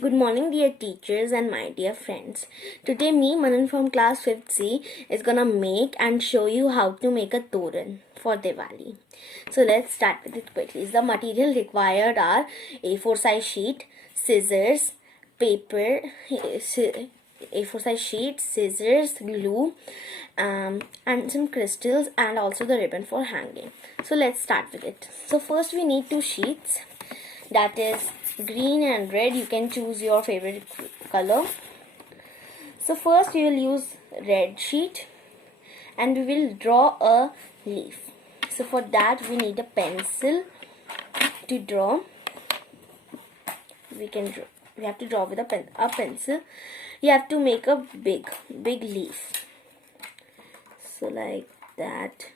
Good morning, dear teachers and my dear friends. Today, me, Manan from class 5th C, is gonna make and show you how to make a Toran for Diwali. So let's start with it quickly. The material required are A4 size sheet, scissors, paper, A4 size sheet, scissors, glue, and some crystals, and also the ribbon for hanging. So let's start with it. So first we need two sheets, that is green and red. You can choose your favorite color. So first we will use red sheet and we will draw a leaf. So for that we need a pencil to draw. We have to draw with a pencil. You have to make a big leaf. So like that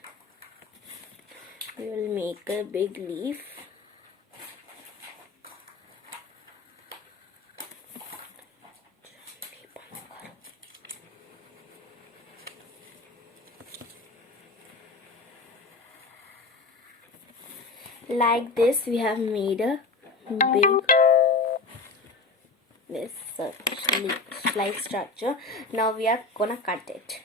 we will make a big leaf. Like this, we have made a big slide structure. Now we are gonna cut it.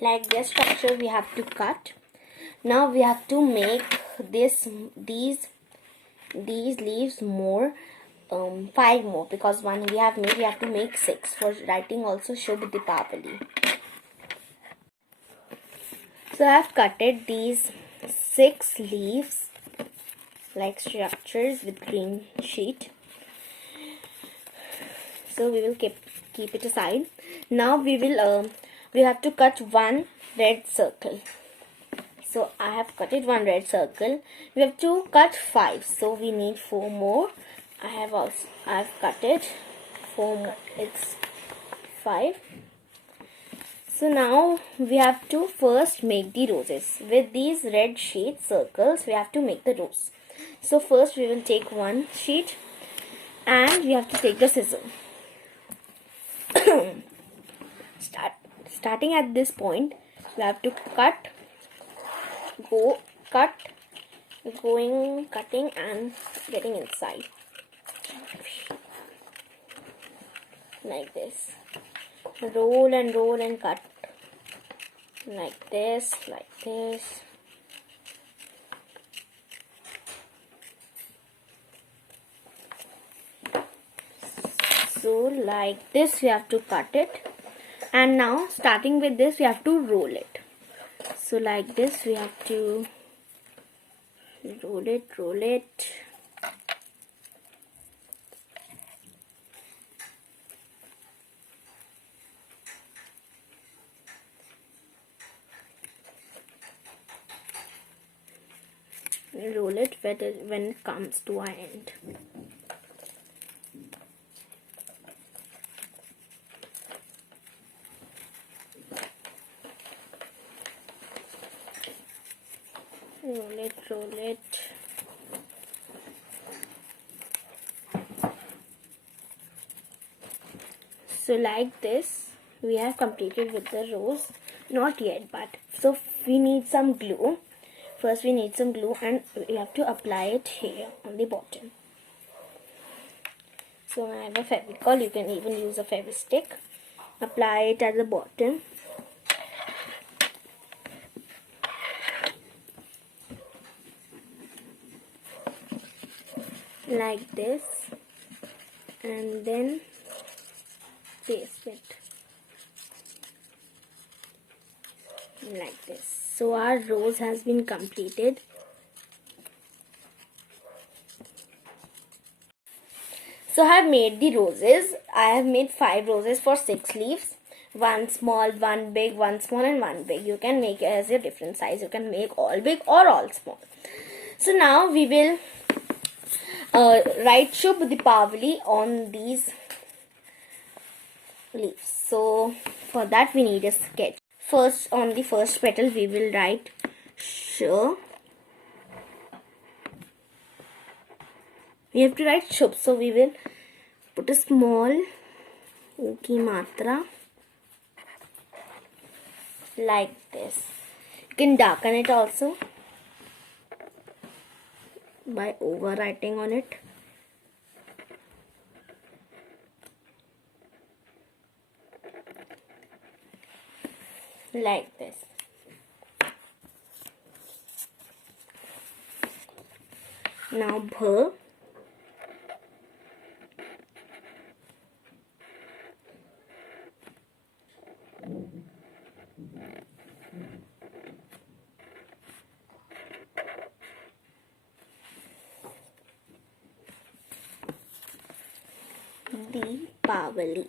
Like this structure we have to cut. Now we have to make these leaves more, 5 more, because one we have made, we have to make 6 for writing also Shubh Deepavali. So I have cutted these 6 leaves like structures with green sheet. So we will keep it aside. Now we have to cut one red circle. So I have cut one red circle. We have to cut 5, so we need 4 more. I have cut 4 more. It's 5. So now we have to first make the roses. With these red sheet circles we have to make the rose. So first we will take one sheet and we have to take the scissor. Starting at this point, we have to cutting and getting inside like this. Roll and cut like this. So like this we have to cut it. And now starting with this we have to roll it. So like this we have to roll it. Roll it when it comes to our end. Roll it. So like this we have completed with the rose. Not yet, but so we need some glue. First we need some glue and we have to apply it here on the bottom. So I have a Fevicol. You can even use a Fevistick. Apply it at the bottom. Like this, and then paste it like this. So our rose has been completed. So I have made the roses. I have made 5 roses for 6 leaves. One small, one big, one small and one big. You can make it as a different size. You can make all big or all small. So now we will write Shubh Deepavali on these leaves. So for that we need a sketch. First, on the first petal we will write Sh We have to write Shubh, so we will put a small U ki matra like this. You can darken it also by overwriting on it. Like this. Now bh. Deepavali.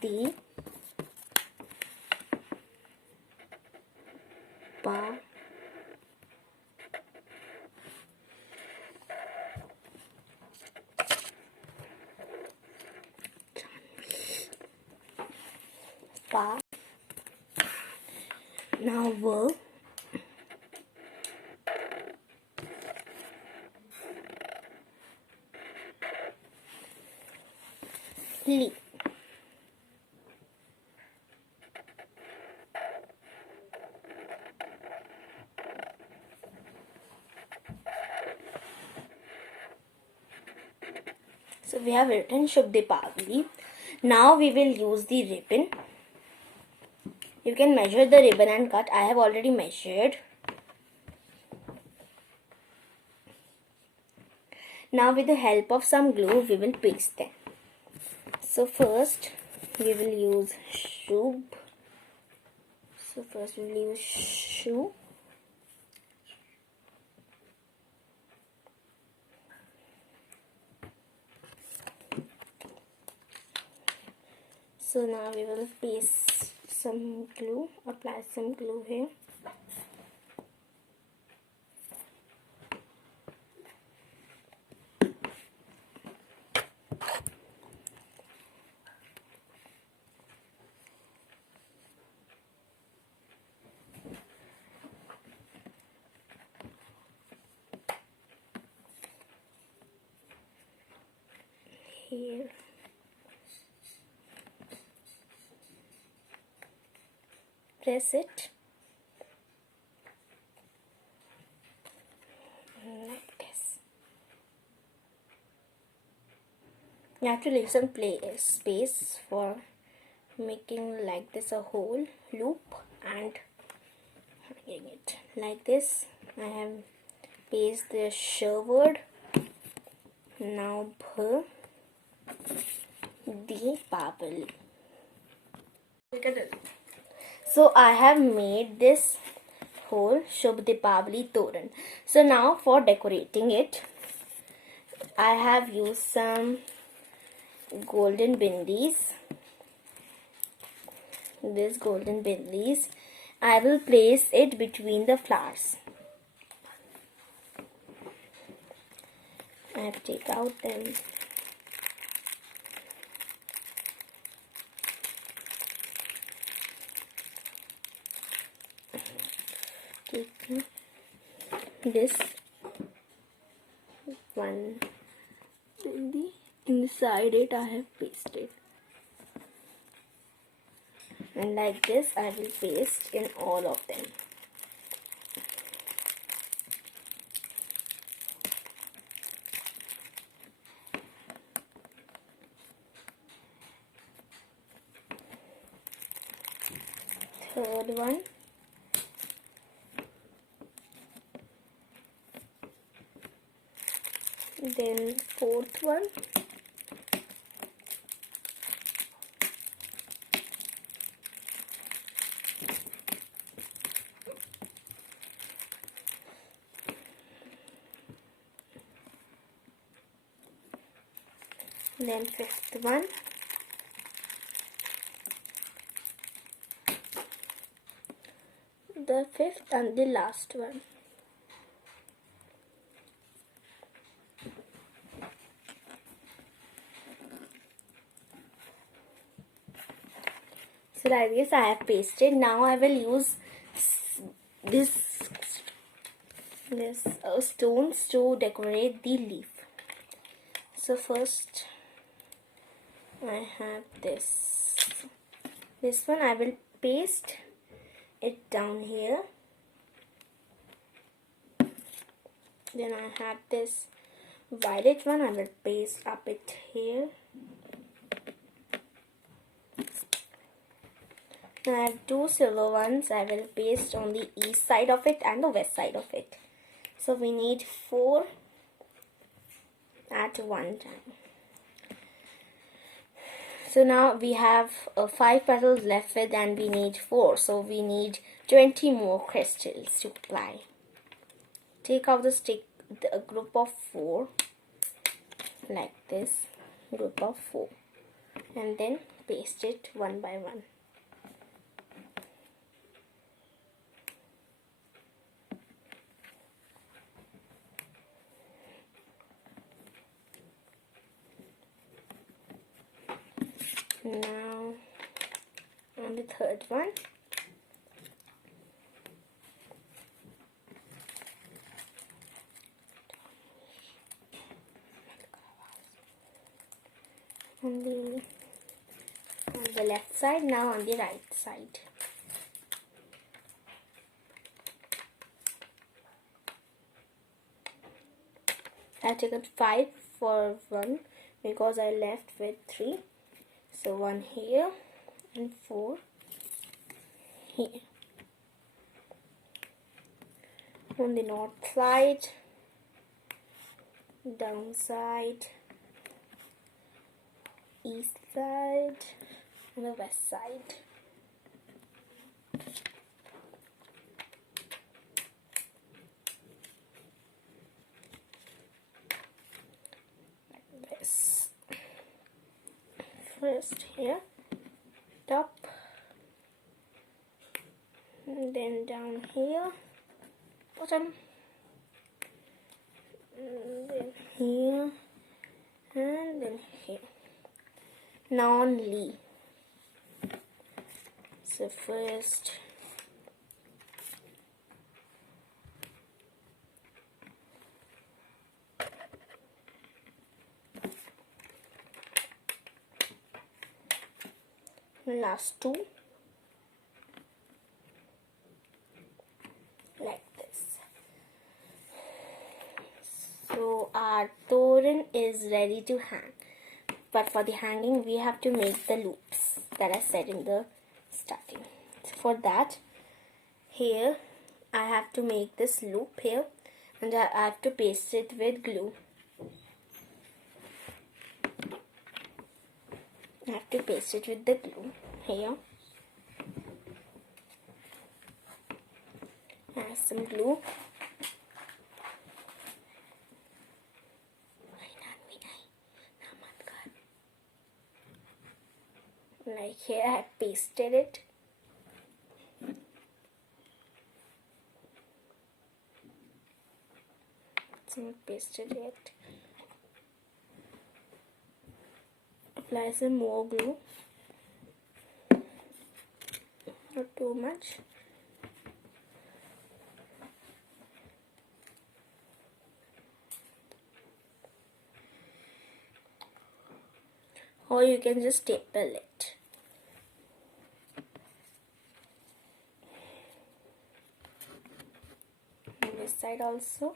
Deep pa pa. Now verb. Li. So we have written Shubh Deepavali. Now we will use the ribbon. You can measure the ribbon and cut. I have already measured. Now with the help of some glue, we will paste them. So first we will use Shubh. So first we will use Shubh. So now we will paste some glue, apply some glue here. Here. Press it like this. You have to leave some space for making like this a whole loop and hanging it like this. I have pasted the sh word. Now bh. Deepavali. So I have made this whole Shubh Deepavali Toran. So now for decorating it, I have used some golden bindis. This golden bindis. I will place it between the flowers. I have to take out them. Taking this one bindi, inside it I have pasted, and like this I will paste in all of them. Third one. Then fourth one. Then fifth one. the fifth and the last one. So like this I have pasted. Now I will use this stones to decorate the leaf. So first I have this one. I will paste it down here. Then I have this violet one. I will paste up it here. And I have two silver ones. I will paste on the east side of it and the west side of it. So we need 4 at one time. So now we have 5 petals left with, and we need 4. So we need 20 more crystals to apply. Take out the stick, a group of 4, like this, group of 4, and then paste it one by one. Now on the third one, on the left side, now on the right side. I taken 5 for one because I left with 3. So 1 here and 4 here. On the north side, down side, east side, and the west side. Like this. First here, top, and then down here, bottom, and then here, and then here. Now on leaf. So first last 2 like this. So our toran is ready to hang, but for the hanging we have to make the loops that I said in the starting. So for that, here I have to make this loop here, and I have to paste it with glue. I have to paste it with the glue here. Add some glue. Like here I have pasted it. It's not pasted yet. Apply some more glue, not too much. Or you can just staple it. On this side also.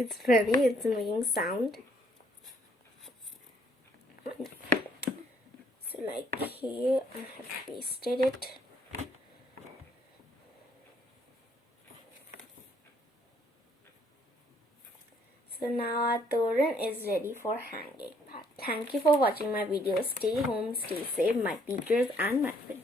It's funny, it's making sound. So like here I have pasted it. So now our toran is ready for hanging. Thank you for watching my videos. Stay home, stay safe, my teachers and my friends.